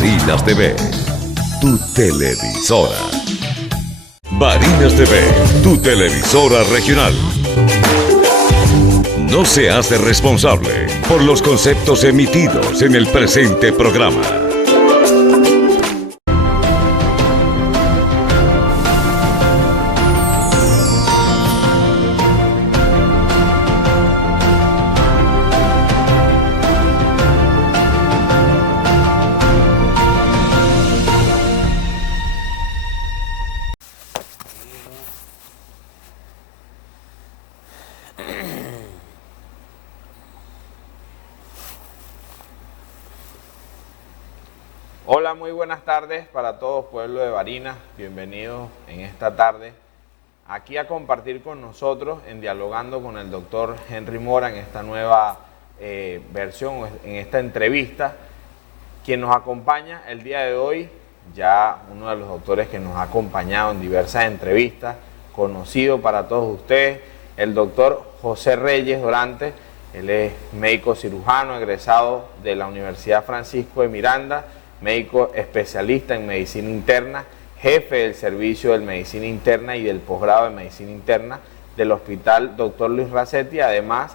Barinas TV, tu televisora. Barinas TV, tu televisora regional. No se hace responsable por los conceptos emitidos en el presente programa. Hola, muy buenas tardes para todos, pueblo de Barinas. Bienvenidos en esta tarde aquí a compartir con nosotros en Dialogando con el doctor Henry Mora en esta nueva versión, en esta entrevista. Quien nos acompaña el día de hoy, ya uno de los doctores que nos ha acompañado en diversas entrevistas, conocido para todos ustedes, el doctor José Reyes Dorantes. Él es médico cirujano egresado de la Universidad Francisco de Miranda, médico especialista en medicina interna, jefe del servicio de medicina interna y del posgrado de medicina interna del Hospital Dr. Luis Racetti, además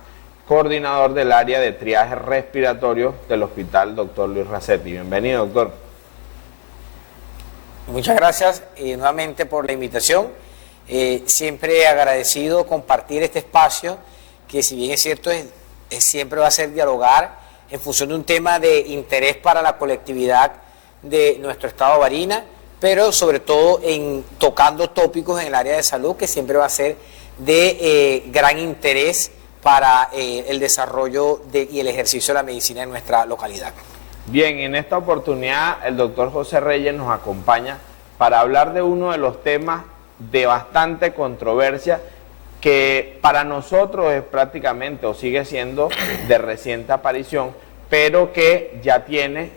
coordinador del área de triaje respiratorio del Hospital Dr. Luis Racetti. Bienvenido, doctor. Muchas gracias nuevamente por la invitación. Siempre agradecido compartir este espacio que, si bien es cierto, siempre va a ser dialogar en función de un tema de interés para la colectividad de nuestro estado de Barinas, pero sobre todo tocando tópicos en el área de salud, que siempre va a ser de gran interés para el desarrollo y el ejercicio de la medicina en nuestra localidad. Bien, en esta oportunidad el doctor José Reyes nos acompaña para hablar de uno de los temas de bastante controversia que para nosotros es prácticamente o sigue siendo de reciente aparición, pero que ya tiene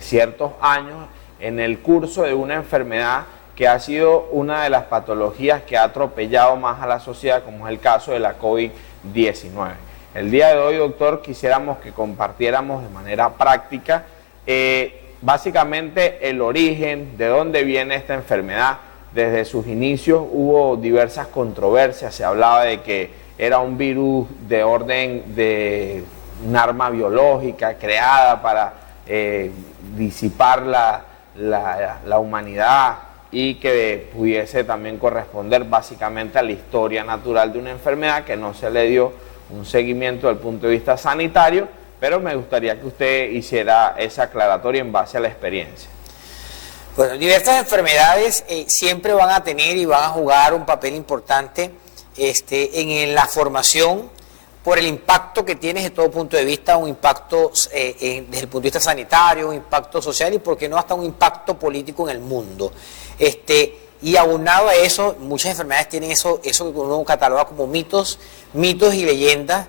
ciertos años en el curso de una enfermedad que ha sido una de las patologías que ha atropellado más a la sociedad, como es el caso de la COVID-19. El día de hoy, doctor, quisiéramos que compartiéramos de manera práctica básicamente el origen, de dónde viene esta enfermedad. Desde sus inicios hubo diversas controversias, se hablaba de que era un virus de orden de un arma biológica creada para disipar la humanidad y que pudiese también corresponder básicamente a la historia natural de una enfermedad que no se le dio un seguimiento desde el punto de vista sanitario, pero me gustaría que usted hiciera esa aclaratoria en base a la experiencia. Bueno, diversas enfermedades siempre van a tener y van a jugar un papel importante en la formación por el impacto que tiene desde todo punto de vista, un impacto desde el punto de vista sanitario, un impacto social y, por qué no, hasta un impacto político en el mundo. Y aunado a eso, muchas enfermedades tienen eso que uno cataloga como mitos y leyendas,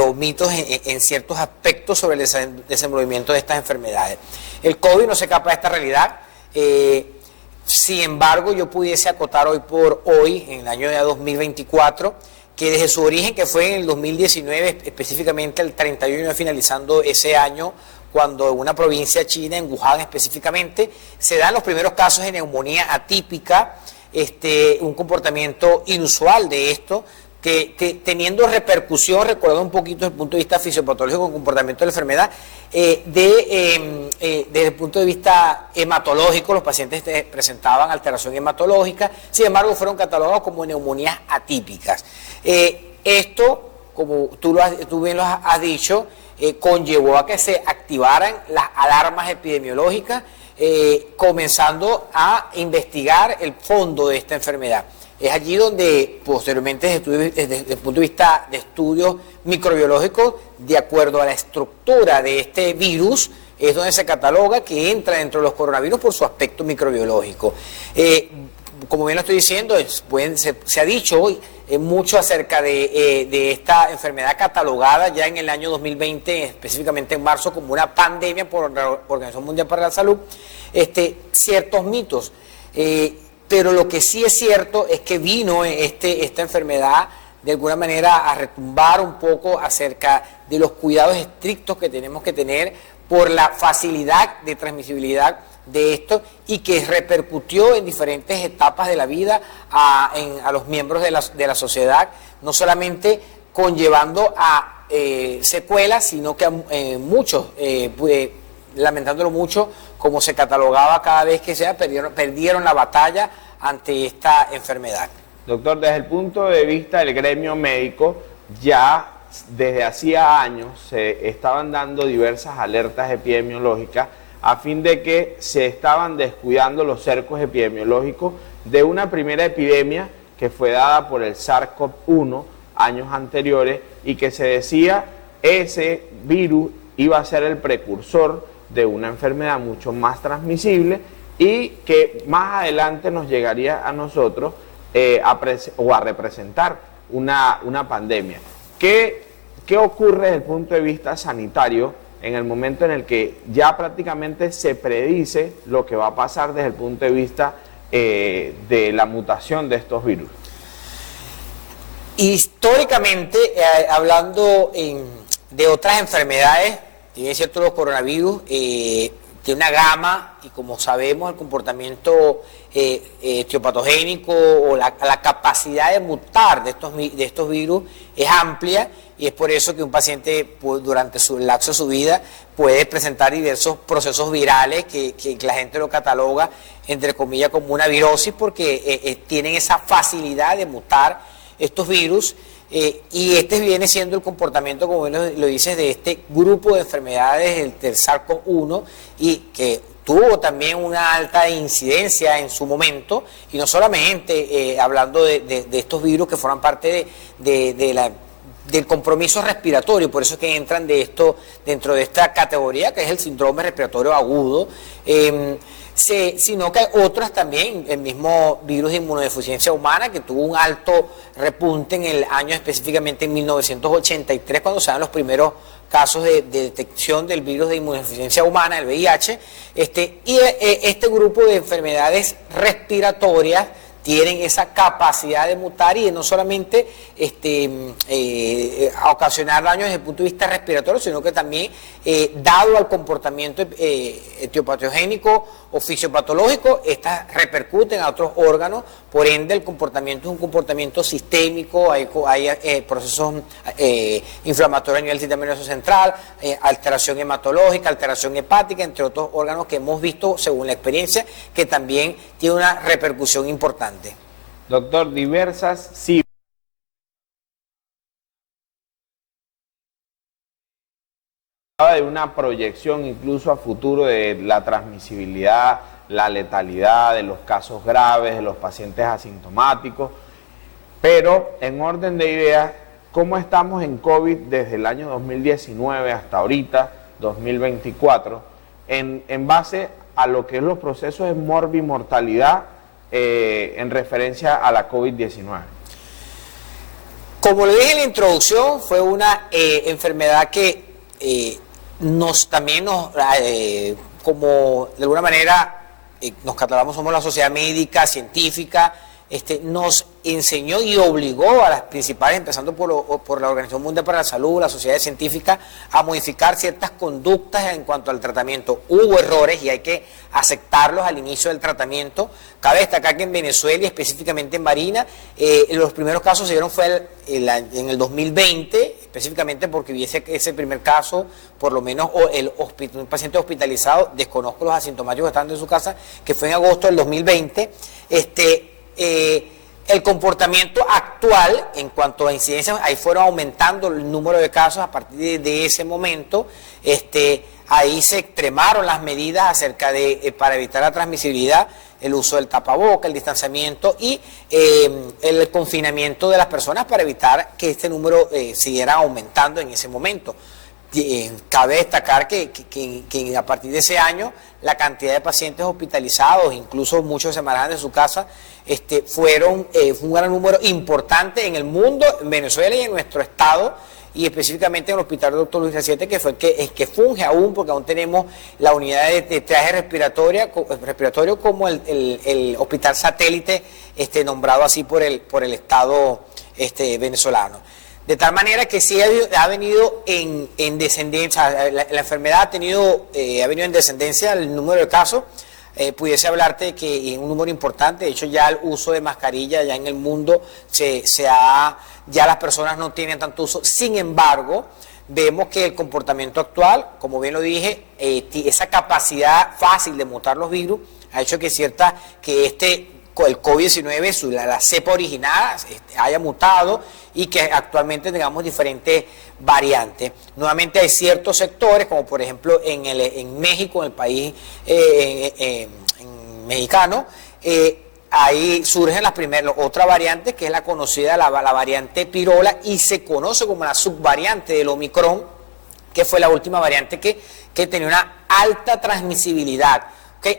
o mitos en ciertos aspectos sobre el desenvolvimiento de estas enfermedades. El COVID no se escapa de esta realidad. Sin embargo, yo pudiese acotar hoy por hoy, en el año de 2024, que desde su origen, que fue en el 2019, específicamente el 31, finalizando ese año, cuando en una provincia china, en Wuhan específicamente, se dan los primeros casos de neumonía atípica, un comportamiento inusual de esto, que teniendo repercusión, recordando un poquito desde el punto de vista fisiopatológico, el comportamiento de la enfermedad, desde el punto de vista hematológico, los pacientes presentaban alteración hematológica, sin embargo fueron catalogados como neumonías atípicas. Esto, como tú bien lo has dicho, conllevó a que se activaran las alarmas epidemiológicas, comenzando a investigar el fondo de esta enfermedad. Es allí donde posteriormente desde el punto de vista de estudios microbiológicos, de acuerdo a la estructura de este virus, es donde se cataloga que entra dentro de los coronavirus por su aspecto microbiológico. Como bien lo estoy diciendo, se ha dicho hoy mucho acerca de esta enfermedad catalogada ya en el año 2020, específicamente en marzo, como una pandemia por la Organización Mundial para la Salud, ciertos mitos. Pero lo que sí es cierto es que vino esta enfermedad de alguna manera a retumbar un poco acerca de los cuidados estrictos que tenemos que tener por la facilidad de transmisibilidad de esto y que repercutió en diferentes etapas de la vida a los miembros de la sociedad, no solamente conllevando a secuelas, sino que a muchos, lamentándolo mucho, como se catalogaba cada vez que perdieron la batalla ante esta enfermedad. Doctor, desde el punto de vista del gremio médico, ya desde hacía años se estaban dando diversas alertas epidemiológicas a fin de que se estaban descuidando los cercos epidemiológicos de una primera epidemia que fue dada por el SARS-CoV-1 años anteriores y que se decía ese virus iba a ser el precursor de una enfermedad mucho más transmisible y que más adelante nos llegaría a nosotros a representar una pandemia. ¿Qué ocurre desde el punto de vista sanitario en el momento en el que ya prácticamente se predice lo que va a pasar desde el punto de vista de la mutación de estos virus? Históricamente, hablando de otras enfermedades, tiene cierto los coronavirus, tiene una gama y como sabemos el comportamiento etiopatogénico o la capacidad de mutar de estos virus es amplia y es por eso que un paciente durante el lapso de su vida puede presentar diversos procesos virales que la gente lo cataloga entre comillas como una virosis porque tienen esa facilidad de mutar estos virus. Y este viene siendo el comportamiento, como lo dices, de este grupo de enfermedades del SARS-CoV-1 y que tuvo también una alta incidencia en su momento, y no solamente hablando de estos virus que forman parte del compromiso respiratorio, por eso es que entran dentro de esta categoría que es el síndrome respiratorio agudo, sino que hay otras también, el mismo virus de inmunodeficiencia humana que tuvo un alto repunte en el año específicamente en 1983 cuando se dan los primeros casos de detección del virus de inmunodeficiencia humana, el VIH, y este grupo de enfermedades respiratorias tienen esa capacidad de mutar y de no solamente ocasionar daños desde el punto de vista respiratorio, sino que también, dado al comportamiento etiopatogénico o fisiopatológico, estas repercuten a otros órganos, por ende el comportamiento es un comportamiento sistémico, hay procesos inflamatorios a nivel del sistema nervioso central, alteración hematológica, alteración hepática, entre otros órganos que hemos visto, según la experiencia, que también tiene una repercusión importante. Doctor, diversas cifras de una proyección incluso a futuro de la transmisibilidad, la letalidad, de los casos graves, de los pacientes asintomáticos, pero en orden de ideas, ¿cómo estamos en COVID desde el año 2019 hasta ahorita, 2024, en base a lo que es los procesos de morbimortalidad en referencia a la COVID-19? Como le dije en la introducción, fue una enfermedad que como de alguna manera nos catalogamos, somos la sociedad médica, científica, nos enseñó y obligó a las principales, empezando por la Organización Mundial para la Salud, la sociedad científica, a modificar ciertas conductas en cuanto al tratamiento. Hubo errores y hay que aceptarlos al inicio del tratamiento. Cabe destacar que en Venezuela y específicamente en Barinas, los primeros casos se dieron fue en el 2020, específicamente porque hubiese ese primer caso, por lo menos un paciente hospitalizado, desconozco los asintomáticos estando en su casa, que fue en agosto del 2020, el comportamiento actual en cuanto a incidencias, ahí fueron aumentando el número de casos a partir de ese momento, ahí se extremaron las medidas acerca para evitar la transmisibilidad, el uso del tapaboca, el distanciamiento y el confinamiento de las personas para evitar que este número siguiera aumentando en ese momento. Cabe destacar que a partir de ese año la cantidad de pacientes hospitalizados, incluso muchos se manejan de su casa, fue un gran número importante en el mundo, en Venezuela y en nuestro estado, y específicamente en el Hospital Dr. Luis Reciente, que funge aún, porque aún tenemos la unidad de triaje respiratorio como el hospital satélite nombrado así por el Estado venezolano. De tal manera que sí ha venido en descendencia, la enfermedad ha venido en descendencia el número de casos. Pudiese hablarte de que en un número importante, de hecho ya el uso de mascarilla ya en el mundo ya las personas no tienen tanto uso. Sin embargo, vemos que el comportamiento actual, como bien lo dije, esa capacidad fácil de mutar los virus ha hecho que el COVID-19, la cepa originada, haya mutado y que actualmente tengamos diferentes variantes. Nuevamente hay ciertos sectores, como por ejemplo en México, en el país mexicano, ahí surgen otra variante que es la conocida, la variante pirola, y se conoce como la subvariante del Omicron, que fue la última variante que tenía una alta transmisibilidad.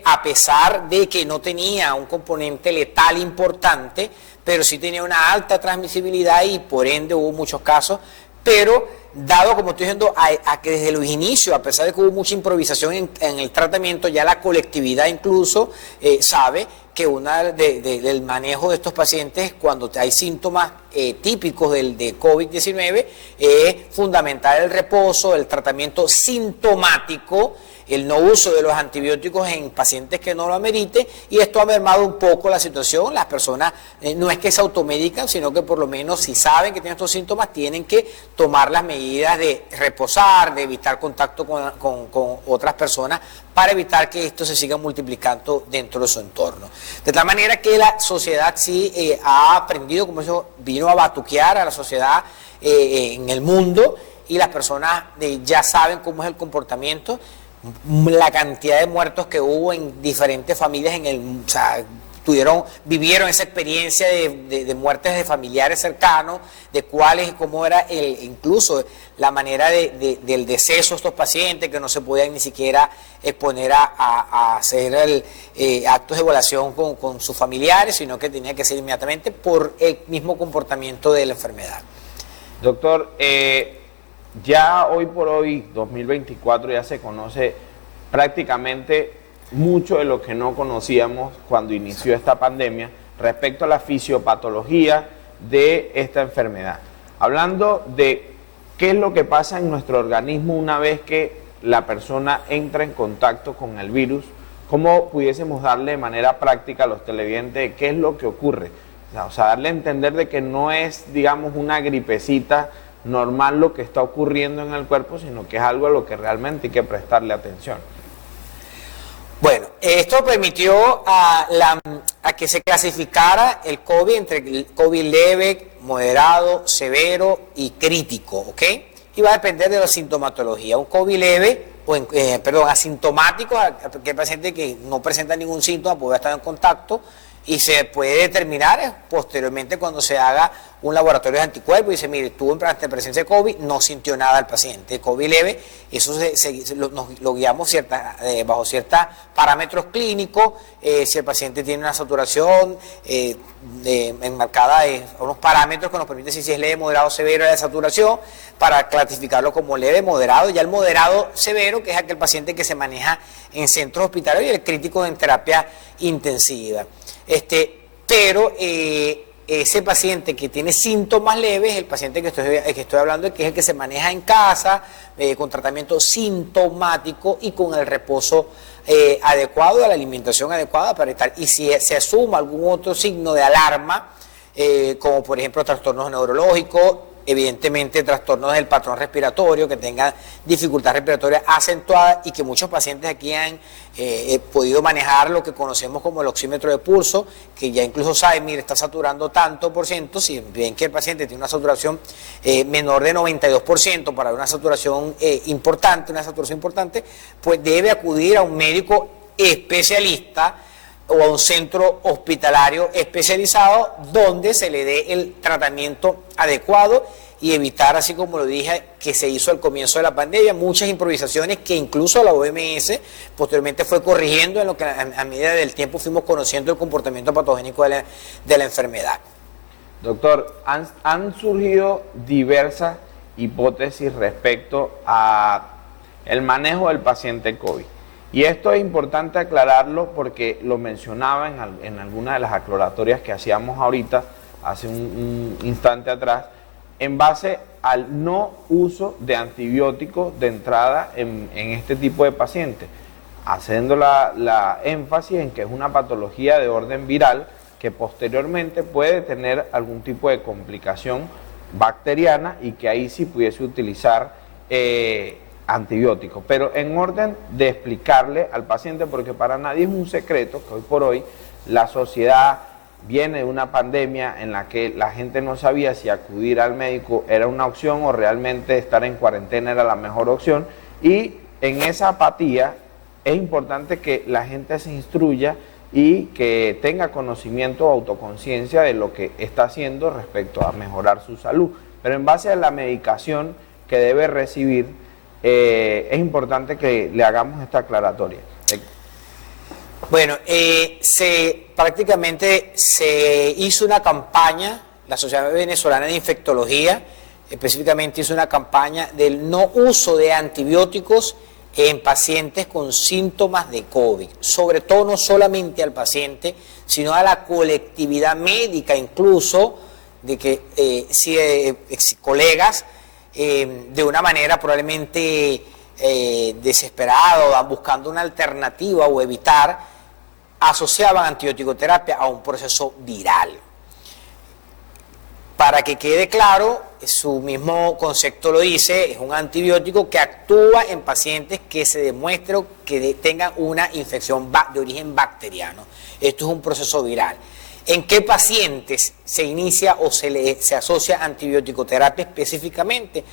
A pesar de que no tenía un componente letal importante, pero sí tenía una alta transmisibilidad y por ende hubo muchos casos, pero dado, como estoy diciendo, a que desde los inicios, a pesar de que hubo mucha improvisación en el tratamiento, ya la colectividad incluso sabe que del manejo de estos pacientes cuando hay síntomas típicos de COVID-19 es fundamental el reposo, el tratamiento sintomático, el no uso de los antibióticos en pacientes que no lo ameriten, y esto ha mermado un poco la situación. Las personas no es que se automedican, sino que por lo menos si saben que tienen estos síntomas, tienen que tomar las medidas de reposar, de evitar contacto con otras personas, para evitar que esto se siga multiplicando dentro de su entorno. De tal manera que la sociedad sí ha aprendido, como eso vino a batuquear a la sociedad en el mundo, y las personas ya saben cómo es el comportamiento. La cantidad de muertos que hubo en diferentes familias vivieron esa experiencia de muertes de familiares cercanos, de cuáles y cómo era incluso la manera del deceso de estos pacientes, que no se podían ni siquiera exponer a hacer actos de violación con sus familiares, sino que tenía que ser inmediatamente por el mismo comportamiento de la enfermedad. Doctor, ya hoy por hoy, 2024, ya se conoce prácticamente mucho de lo que no conocíamos cuando inició esta pandemia respecto a la fisiopatología de esta enfermedad. Hablando de qué es lo que pasa en nuestro organismo una vez que la persona entra en contacto con el virus, cómo pudiésemos darle de manera práctica a los televidentes qué es lo que ocurre. O sea, darle a entender de que no es, digamos, una gripecita normal lo que está ocurriendo en el cuerpo, sino que es algo a lo que realmente hay que prestarle atención. Bueno, esto permitió a que se clasificara el COVID entre el COVID leve, moderado, severo y crítico, ¿ok? Y va a depender de la sintomatología. Un COVID leve, asintomático, aquel paciente que no presenta ningún síntoma puede estar en contacto, y se puede determinar posteriormente cuando se haga un laboratorio de anticuerpos y dice, mire, tuvo en presencia de COVID, no sintió nada el paciente. COVID leve, eso lo guiamos bajo ciertos parámetros clínicos, si el paciente tiene una saturación enmarcada de unos parámetros que nos permiten si es leve, moderado, severo la saturación, para clasificarlo como leve, moderado. Ya el moderado severo, que es aquel paciente que se maneja en centros hospitalarios, y el crítico en terapia intensiva. Pero ese paciente que tiene síntomas leves, el paciente que estoy hablando, que es el que se maneja en casa, con tratamiento sintomático y con el reposo adecuado, la alimentación adecuada para estar. Y si se asuma algún otro signo de alarma, como por ejemplo trastornos neurológicos, evidentemente trastornos del patrón respiratorio, que tengan dificultad respiratoria acentuada, y que muchos pacientes aquí han podido manejar lo que conocemos como el oxímetro de pulso, que ya incluso saben, mire, está saturando tanto por ciento. Si ven que el paciente tiene una saturación menor de 92% para una saturación importante, pues debe acudir a un médico especialista o a un centro hospitalario especializado donde se le dé el tratamiento adecuado, y evitar, así como lo dije, que se hizo al comienzo de la pandemia, muchas improvisaciones que incluso la OMS posteriormente fue corrigiendo en lo que a medida del tiempo fuimos conociendo el comportamiento patogénico de la enfermedad. Doctor, han surgido diversas hipótesis respecto a el manejo del paciente COVID. Y esto es importante aclararlo porque lo mencionaba en alguna de las aclaratorias que hacíamos ahorita, hace un instante atrás. en base al no uso de antibióticos de entrada en este tipo de pacientes, haciendo la énfasis en que es una patología de orden viral que posteriormente puede tener algún tipo de complicación bacteriana y que ahí sí pudiese utilizar antibióticos. Pero en orden de explicarle al paciente, porque para nadie es un secreto que hoy por hoy la sociedad viene de una pandemia en la que la gente no sabía si acudir al médico era una opción o realmente estar en cuarentena era la mejor opción, y en esa apatía es importante que la gente se instruya y que tenga conocimiento o autoconciencia de lo que está haciendo respecto a mejorar su salud. Pero en base a la medicación que debe recibir, es importante que le hagamos esta aclaratoria. Bueno, prácticamente se hizo una campaña, la Sociedad Venezolana de Infectología específicamente hizo una campaña del no uso de antibióticos en pacientes con síntomas de COVID, sobre todo no solamente al paciente, sino a la colectividad médica, incluso de que colegas de una manera probablemente desesperada, buscando una alternativa o evitar, asociaban antibiótico-terapia a un proceso viral. Para que quede claro, su mismo concepto lo dice, es un antibiótico que actúa en pacientes que se demuestre que tengan una infección de origen bacteriano. Esto es un proceso viral. ¿En qué pacientes se inicia o se asocia antibiótico-terapia específicamente?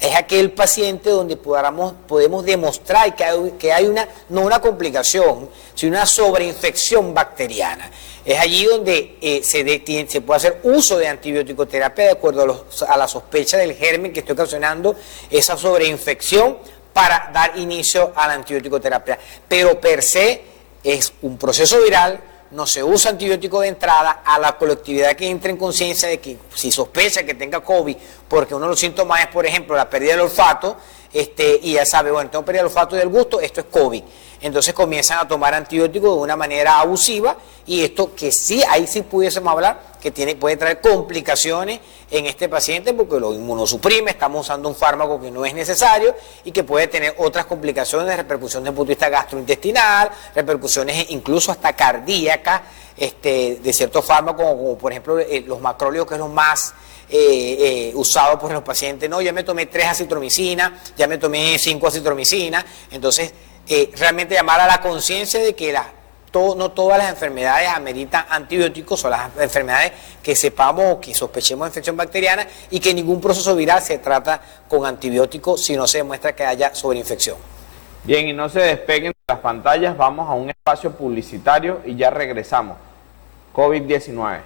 Es aquel paciente donde podemos demostrar que hay no una complicación, sino una sobreinfección bacteriana. Es allí donde se puede hacer uso de antibiótico-terapia de acuerdo a la sospecha del germen que está ocasionando esa sobreinfección para dar inicio a la antibiótico-terapia. Pero per se es un proceso viral. No se usa antibiótico de entrada. A la colectividad que entre en conciencia de que si sospecha que tenga COVID, porque uno de los síntomas es, por ejemplo, la pérdida del olfato, y ya sabe, bueno, tengo pérdida del olfato y del gusto, esto es COVID. Entonces comienzan a tomar antibióticos de una manera abusiva, y esto que sí, ahí sí pudiésemos hablar, que puede traer complicaciones en este paciente porque lo inmunosuprime, estamos usando un fármaco que no es necesario y que puede tener otras complicaciones, repercusiones desde el punto de vista gastrointestinal, repercusiones incluso hasta cardíacas de ciertos fármacos, como por ejemplo los macrólidos, que es lo más usado por los pacientes. No, ya me tomé 3 acitromicina, ya me tomé 5 acitromicina. Entonces, realmente llamar a la conciencia de que no todas las enfermedades ameritan antibióticos, o las enfermedades que sepamos o que sospechemos de infección bacteriana, y que ningún proceso viral se trata con antibióticos si no se demuestra que haya sobreinfección. Bien, y no se despeguen de las pantallas, vamos a un espacio publicitario y ya regresamos. COVID-19.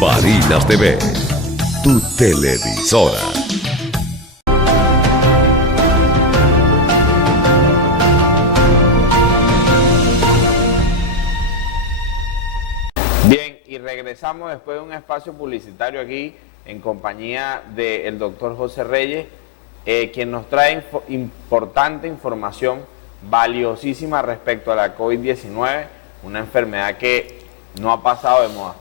Barinas TV, tu televisora. Bien, y regresamos después de un espacio publicitario aquí en compañía del doctor José Reyes, quien nos trae importante información valiosísima respecto a la COVID-19, una enfermedad que no ha pasado de moda,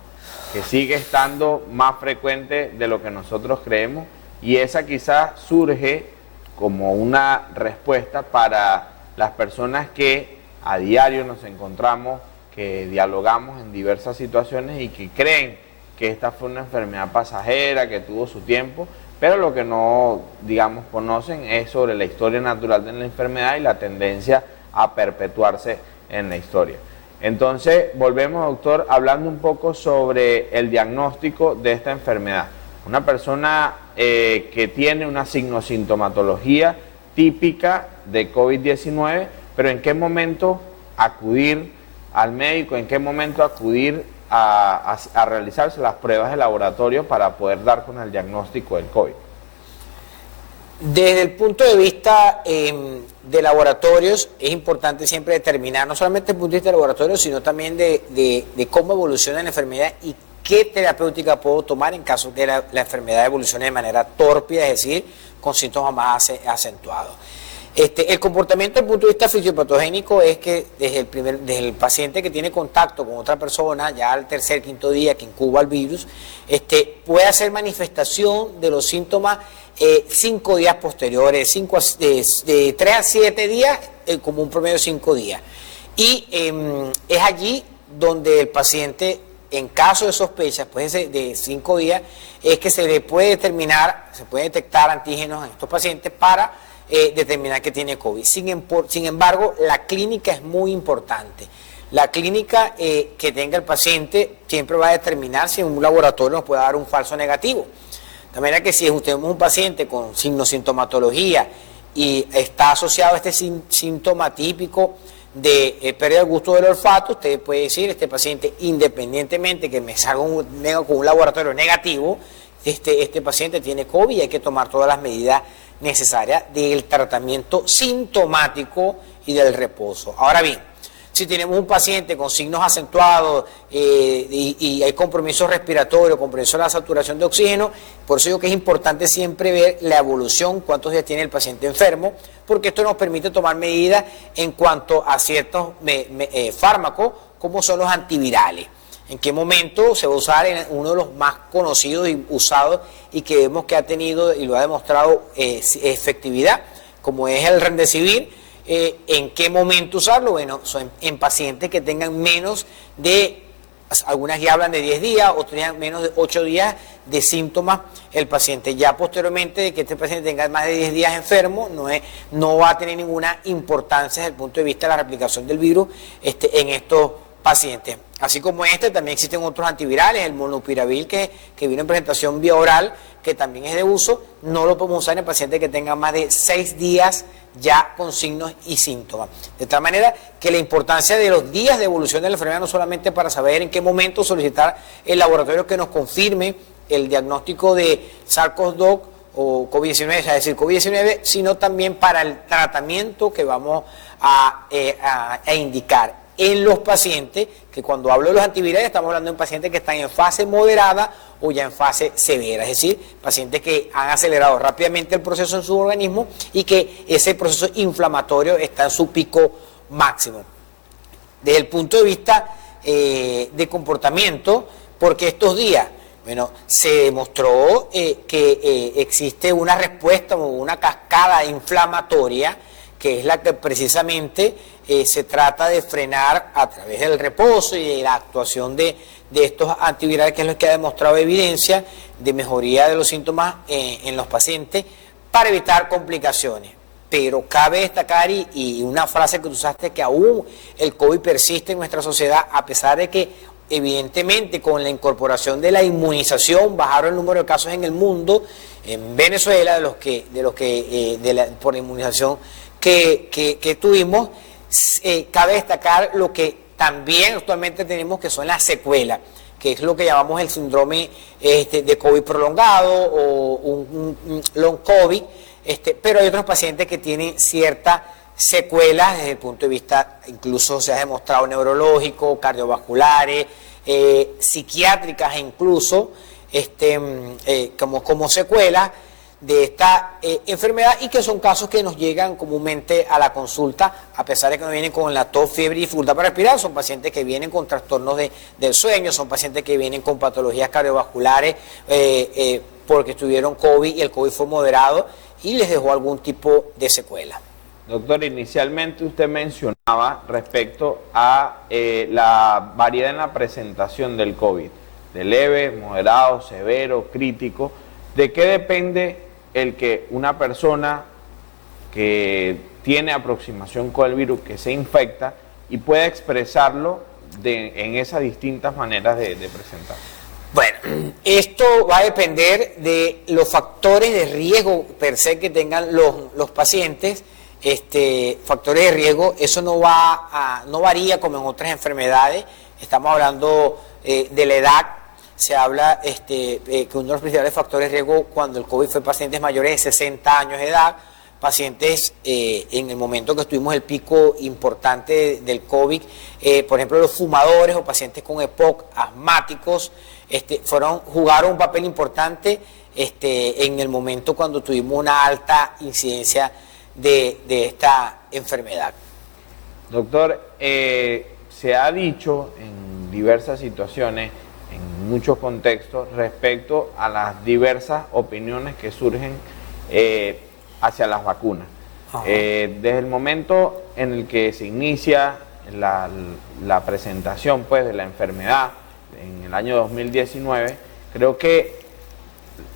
que sigue estando más frecuente de lo que nosotros creemos, y esa quizás surge como una respuesta para las personas que a diario nos encontramos, que dialogamos en diversas situaciones y que creen que esta fue una enfermedad pasajera, que tuvo su tiempo, pero lo que no, digamos, conocen es sobre la historia natural de la enfermedad y la tendencia a perpetuarse en la historia. Entonces, volvemos, doctor, hablando un poco sobre el diagnóstico de esta enfermedad. Una persona que tiene una signosintomatología típica de COVID-19, pero ¿en qué momento acudir al médico? ¿En qué momento acudir a realizarse las pruebas de laboratorio para poder dar con el diagnóstico del COVID? Desde el punto de vista de laboratorios, es importante siempre determinar, no solamente desde el punto de vista de laboratorios, sino también de cómo evoluciona la enfermedad y qué terapéutica puedo tomar en caso de la enfermedad evolucione de manera tórpida, es decir, con síntomas más acentuados. El comportamiento desde el punto de vista fisiopatogénico es que desde el paciente que tiene contacto con otra persona, ya al tercer, quinto día que incuba el virus, puede hacer manifestación de los síntomas 5 días posteriores, de 3 a 7 días, como un promedio de 5 días. Y es allí donde el paciente, en caso de sospecha, después de 5 días, es que se le puede determinar, se puede detectar antígenos en estos pacientes para determinar que tiene COVID. Sin embargo, la clínica es muy importante. La clínica que tenga el paciente siempre va a determinar si en un laboratorio nos puede dar un falso negativo. De manera que si usted es un paciente con sintomatología y está asociado a este síntoma típico de pérdida del gusto del olfato, usted puede decir, este paciente, independientemente que venga con un laboratorio negativo, este paciente tiene COVID y hay que tomar todas las medidas necesarias del tratamiento sintomático y del reposo. Ahora bien, si tenemos un paciente con signos acentuados y hay compromiso respiratorio, compromiso de la saturación de oxígeno, por eso digo que es importante siempre ver la evolución, cuántos días tiene el paciente enfermo, porque esto nos permite tomar medidas en cuanto a ciertos fármacos, como son los antivirales. En qué momento se va a usar en uno de los más conocidos y usados y que vemos que ha tenido y lo ha demostrado efectividad, como es el Remdesivir. ¿En qué momento usarlo? Bueno, son en pacientes que tengan menos de, algunas ya hablan de 10 días, otras tengan menos de 8 días de síntomas el paciente. Ya posteriormente de que este paciente tenga más de 10 días enfermo, no va a tener ninguna importancia desde el punto de vista de la replicación del virus en estos pacientes. Así como también existen otros antivirales, el Molnupiravir que viene en presentación vía oral, que también es de uso, no lo podemos usar en pacientes que tengan más de 6 días ya con signos y síntomas. De tal manera que la importancia de los días de evolución de la enfermedad no solamente para saber en qué momento solicitar el laboratorio que nos confirme el diagnóstico de SARS-CoV-2 o COVID-19, es decir, COVID-19, sino también para el tratamiento que vamos a indicar en los pacientes, que cuando hablo de los antivirales estamos hablando de pacientes que están en fase moderada o ya en fase severa, es decir, pacientes que han acelerado rápidamente el proceso en su organismo y que ese proceso inflamatorio está en su pico máximo. Desde el punto de vista de comportamiento, porque estos días, bueno, se demostró que existe una respuesta o una cascada inflamatoria, que es la que precisamente se trata de frenar a través del reposo y de la actuación de estos antivirales, que es lo que ha demostrado evidencia de mejoría de los síntomas en los pacientes para evitar complicaciones. Pero cabe destacar, y una frase que tú usaste, que aún el COVID persiste en nuestra sociedad, a pesar de que evidentemente con la incorporación de la inmunización bajaron el número de casos en el mundo, en Venezuela, por la inmunización que tuvimos. Cabe destacar lo que también actualmente tenemos, que son las secuelas, que es lo que llamamos el síndrome de COVID prolongado o un long COVID, pero hay otros pacientes que tienen ciertas secuelas desde el punto de vista, incluso se ha demostrado neurológico, cardiovasculares, psiquiátricas, e incluso como secuelas de esta enfermedad, y que son casos que nos llegan comúnmente a la consulta, a pesar de que no vienen con la tos, fiebre y dificultad para respirar. Son pacientes que vienen con trastornos del sueño, son pacientes que vienen con patologías cardiovasculares porque tuvieron COVID y el COVID fue moderado y les dejó algún tipo de secuela. Doctor, inicialmente usted mencionaba respecto a la variedad en la presentación del COVID, de leve, moderado, severo, crítico. ¿De qué depende el que una persona que tiene aproximación con el virus, que se infecta y pueda expresarlo en esas distintas maneras de presentar? Bueno, esto va a depender de los factores de riesgo per se que tengan los pacientes. Factores de riesgo, eso no varía como en otras enfermedades. Estamos hablando de la edad, se habla que uno de los principales factores de riesgo cuando el COVID fue pacientes mayores de 60 años de edad, pacientes en el momento que estuvimos el pico importante del COVID, por ejemplo los fumadores o pacientes con EPOC, asmáticos, jugaron un papel importante en el momento cuando tuvimos una alta incidencia de esta enfermedad. Doctor, se ha dicho en diversas situaciones, en muchos contextos, respecto a las diversas opiniones que surgen hacia las vacunas. Desde el momento en el que se inicia la presentación pues, de la enfermedad en el año 2019, creo que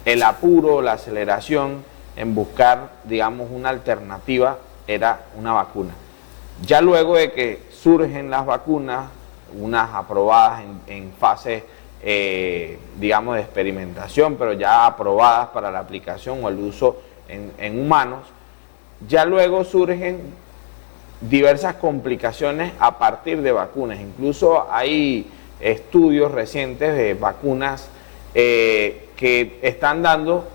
el apuro, la aceleración en buscar, digamos, una alternativa era una vacuna. Ya luego de que surgen las vacunas, unas aprobadas en fase, digamos, de experimentación, pero ya aprobadas para la aplicación o el uso en humanos, ya luego surgen diversas complicaciones a partir de vacunas. Incluso hay estudios recientes de vacunas que están dando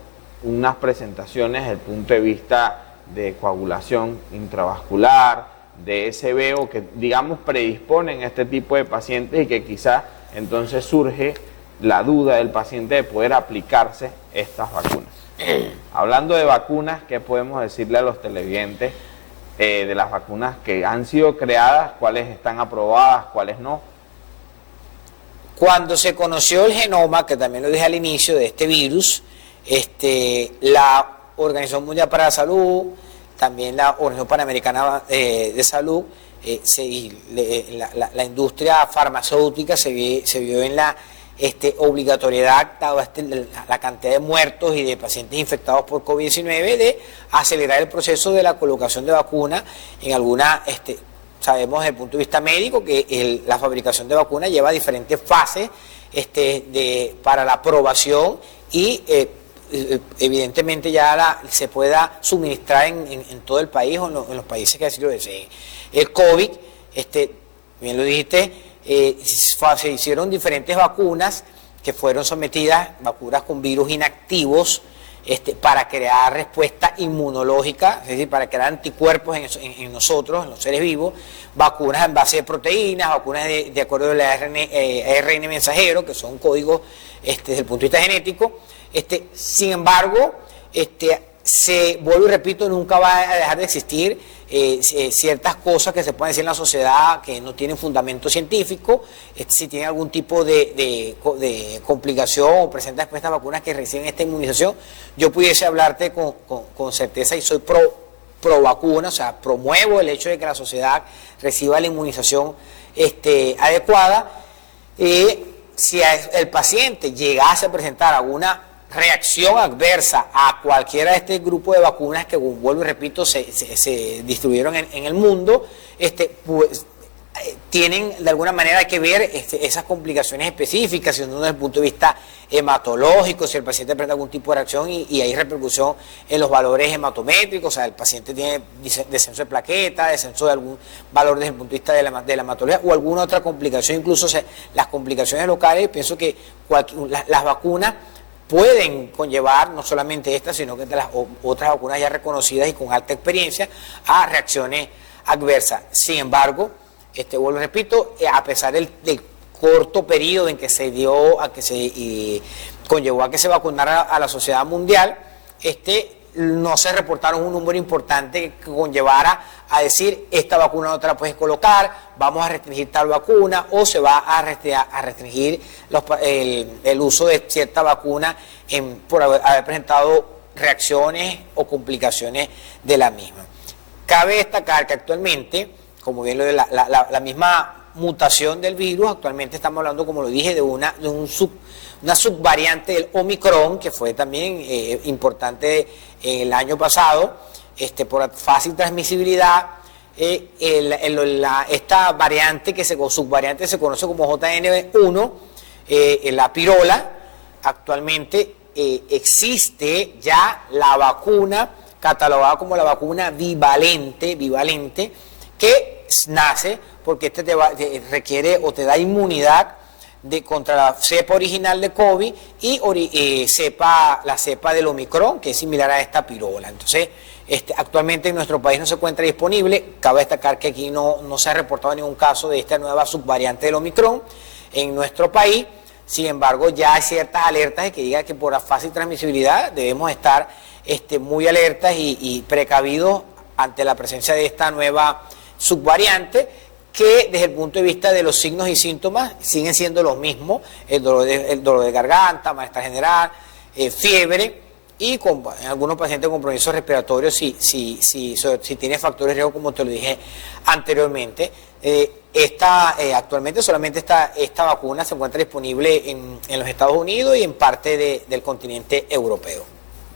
unas presentaciones desde el punto de vista de coagulación intravascular, de SBO, que digamos predisponen a este tipo de pacientes y que quizá entonces surge la duda del paciente de poder aplicarse estas vacunas. Hablando de vacunas, ¿qué podemos decirle a los televidentes de las vacunas que han sido creadas, cuáles están aprobadas, cuáles no? Cuando se conoció el genoma, que también lo dije al inicio, de este virus, la Organización Mundial para la Salud, también la Organización Panamericana de Salud, la industria farmacéutica se vio en la obligatoriedad, dada la cantidad de muertos y de pacientes infectados por COVID-19, de acelerar el proceso de la colocación de vacunas en alguna... Sabemos desde el punto de vista médico que la fabricación de vacunas lleva diferentes fases para la aprobación y evidentemente ya se pueda suministrar en todo el país o en los países que así lo deseen. El COVID, bien lo dijiste, se hicieron diferentes vacunas que fueron sometidas, vacunas con virus inactivos, para crear respuesta inmunológica, es decir, para crear anticuerpos en nosotros, en los seres vivos, vacunas en base de proteínas, vacunas de acuerdo al ARN mensajero, que son códigos desde el punto de vista genético. Sin embargo, vuelvo y repito, nunca va a dejar de existir ciertas cosas que se pueden decir en la sociedad que no tienen fundamento científico, si tienen algún tipo de complicación o presentan después estas vacunas que reciben esta inmunización. Yo pudiese hablarte con certeza y soy pro vacuna, o sea, promuevo el hecho de que la sociedad reciba la inmunización adecuada. Si el paciente llegase a presentar alguna reacción adversa a cualquiera de este grupo de vacunas que, vuelvo y repito, se distribuyeron en el mundo, pues tienen de alguna manera que ver esas complicaciones específicas, si uno desde el punto de vista hematológico, si el paciente presenta algún tipo de reacción y hay repercusión en los valores hematométricos, o sea, el paciente tiene descenso de plaqueta, descenso de algún valor desde el punto de vista de la hematología o alguna otra complicación, incluso las complicaciones locales. Pienso que las vacunas pueden conllevar, no solamente estas, sino que las otras vacunas ya reconocidas y con alta experiencia, a reacciones adversas. Sin embargo, vuelvo y repito, a pesar del corto periodo en que se dio, conllevó a que se vacunara a la sociedad mundial, no se reportaron un número importante que conllevara a decir esta vacuna no te la puedes colocar, vamos a restringir tal vacuna, o se va a restringir el uso de cierta vacuna por haber presentado reacciones o complicaciones de la misma. Cabe destacar que actualmente, como bien lo de la misma mutación del virus, actualmente estamos hablando, como lo dije, de una subvariante del Omicron, que fue también importante el año pasado, por fácil transmisibilidad. Esta variante, subvariante, se conoce como JN1, la pirola. Actualmente existe ya la vacuna catalogada como la vacuna bivalente, que nace porque te requiere o te da inmunidad contra la cepa original de COVID y la cepa del Omicron, que es similar a esta pirola. Entonces, actualmente en nuestro país no se encuentra disponible. Cabe destacar que aquí no se ha reportado ningún caso de esta nueva subvariante del Omicron en nuestro país. Sin embargo, ya hay ciertas alertas de que diga que por la fácil transmisibilidad debemos estar muy alertas y precavidos ante la presencia de esta nueva subvariante, que desde el punto de vista de los signos y síntomas siguen siendo los mismos: el dolor de garganta, malestar general, fiebre, y en algunos pacientes con compromisos respiratorios si tiene factores de riesgo, como te lo dije anteriormente. Actualmente solamente esta vacuna se encuentra disponible en los Estados Unidos y en parte del continente europeo.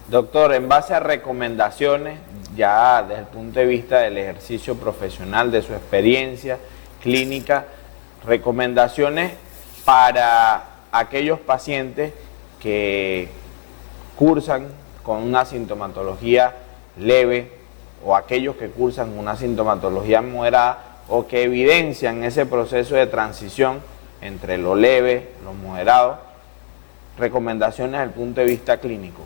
Doctor, en base a recomendaciones, ya desde el punto de vista del ejercicio profesional, de su experiencia clínica, recomendaciones para aquellos pacientes que cursan con una sintomatología leve o aquellos que cursan una sintomatología moderada o que evidencian ese proceso de transición entre lo leve, lo moderado. Recomendaciones desde el punto de vista clínico.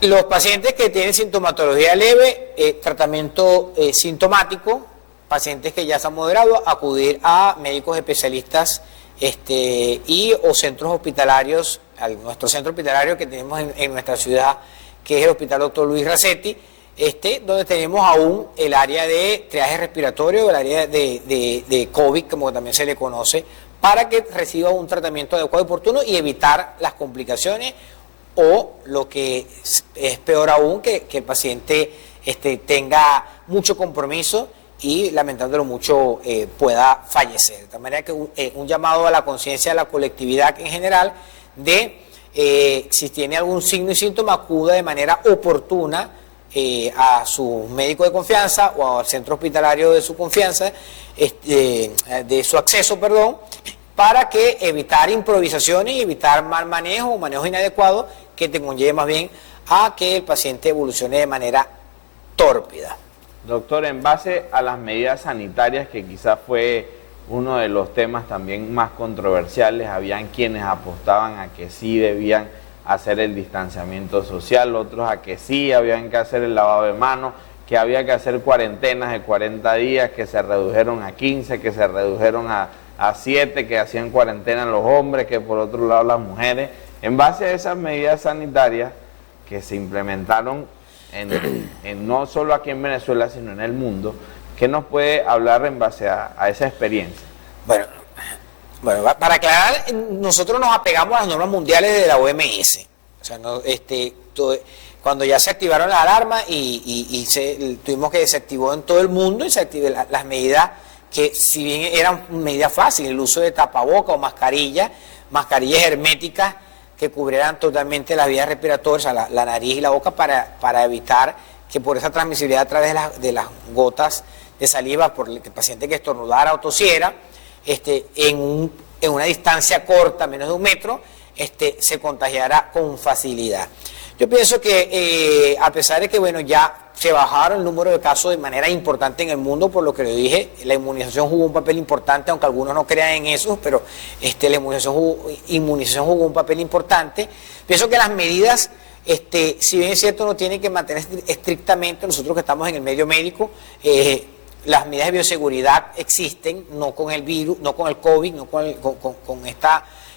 Los pacientes que tienen sintomatología leve, tratamiento sintomático, pacientes que ya se han moderado, acudir a médicos especialistas y o centros hospitalarios, nuestro centro hospitalario que tenemos en nuestra ciudad, que es el Hospital Dr. Luis Racetti, donde tenemos aún el área de triaje respiratorio, el área de COVID, como también se le conoce, para que reciba un tratamiento adecuado y oportuno y evitar las complicaciones, o lo que es peor aún, que el paciente tenga mucho compromiso y, lamentándolo mucho, pueda fallecer. De tal manera que un llamado a la conciencia de la colectividad en general de si tiene algún signo y síntoma, acuda de manera oportuna a su médico de confianza o al centro hospitalario de su confianza, de su acceso, perdón, para que evitar improvisaciones y evitar mal manejo o manejo inadecuado que te conlleve más bien a que el paciente evolucione de manera tórpida. Doctor, en base a las medidas sanitarias, que quizás fue uno de los temas también más controversiales, habían quienes apostaban a que sí debían hacer el distanciamiento social, otros a que sí habían que hacer el lavado de manos, que había que hacer cuarentenas de 40 días, que se redujeron a 15, que se redujeron a 7, que hacían cuarentena los hombres, que por otro lado las mujeres. En base a esas medidas sanitarias que se implementaron no solo aquí en Venezuela, sino en el mundo, ¿qué nos puede hablar en base a esa experiencia? Bueno, para aclarar, nosotros nos apegamos a las normas mundiales de la OMS. O sea, cuando ya se activaron las alarmas tuvimos que desactivó en todo el mundo y se activaron las medidas que, si bien eran medidas fáciles, el uso de tapaboca o mascarillas herméticas que cubrieran totalmente las vías respiratorias, la nariz y la boca, para evitar que por esa transmisibilidad a través de las gotas de saliva por el paciente que estornudara o tosiera, en una distancia corta, menos de 1 metro, se contagiara con facilidad. Yo pienso que a pesar de que ya se bajaron el número de casos de manera importante en el mundo, por lo que le dije, la inmunización jugó un papel importante, aunque algunos no crean en eso, pero la inmunización jugó un papel importante. Pienso que las medidas, si bien es cierto, no tienen que mantener estrictamente, nosotros que estamos en el medio médico, las medidas de bioseguridad existen, no con el virus, no con el COVID, no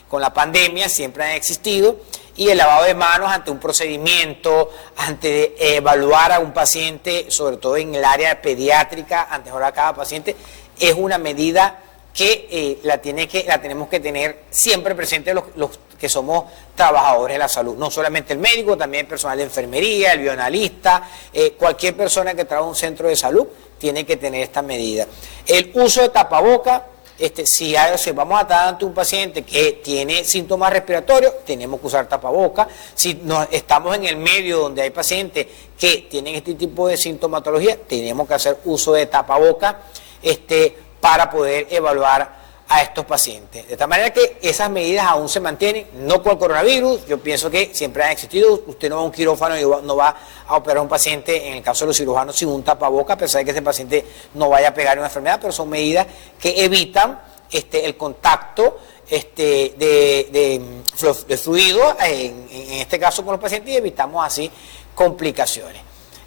con la pandemia, siempre han existido, y el lavado de manos ante un procedimiento, ante de evaluar a un paciente, sobre todo en el área pediátrica, antes de evaluar a cada paciente, es una medida que la tenemos que tener siempre presente los que somos trabajadores de la salud, no solamente el médico, también el personal de enfermería, el bioanalista, cualquier persona que trabaja en un centro de salud tiene que tener esta medida. El uso de tapaboca, si vamos a estar ante un paciente que tiene síntomas respiratorios, tenemos que usar tapaboca. Si estamos en el medio donde hay pacientes que tienen este tipo de sintomatología, tenemos que hacer uso de tapaboca para poder evaluar a estos pacientes. De tal manera que esas medidas aún se mantienen, no por el coronavirus. Yo pienso que siempre han existido. Usted no va a un quirófano y no va a operar a un paciente, en el caso de los cirujanos, sin un tapaboca, a pesar de que ese paciente no vaya a pegar una enfermedad, pero son medidas que evitan el contacto de fluido, en este caso con los pacientes, y evitamos así complicaciones.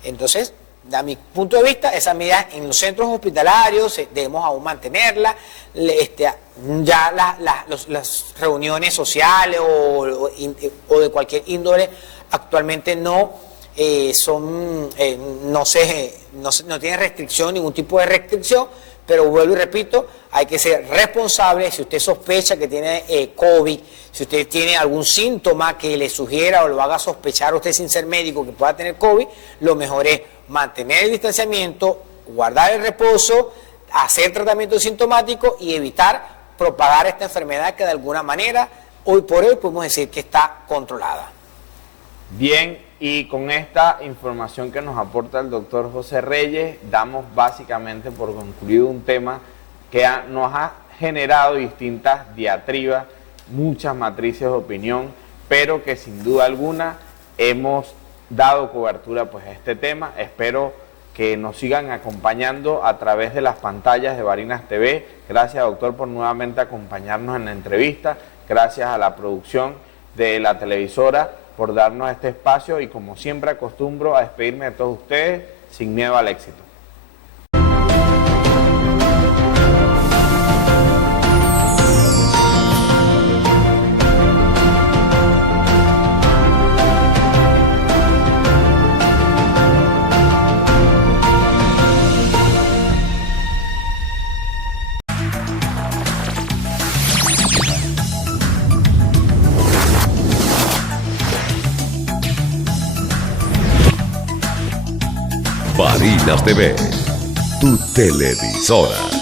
Entonces, de mi punto de vista, esa medida en los centros hospitalarios debemos aún mantenerla. Ya las reuniones sociales o de cualquier índole actualmente no tienen restricción, ningún tipo de restricción, pero vuelvo y repito, hay que ser responsable. Si usted sospecha que tiene COVID, si usted tiene algún síntoma que le sugiera o lo haga sospechar a usted sin ser médico que pueda tener COVID, lo mejor es mantener el distanciamiento, guardar el reposo, hacer tratamiento sintomático y evitar propagar esta enfermedad que de alguna manera hoy por hoy podemos decir que está controlada. Bien, y con esta información que nos aporta el doctor José Reyes, damos básicamente por concluido un tema que nos ha generado distintas diatribas, muchas matrices de opinión, pero que sin duda alguna hemos dado cobertura pues a este tema. Espero que nos sigan acompañando a través de las pantallas de Barinas TV. Gracias, doctor, por nuevamente acompañarnos en la entrevista. Gracias a la producción de la televisora por darnos este espacio, y como siempre acostumbro a despedirme de todos ustedes sin miedo al éxito. Barinas TV, tu televisora.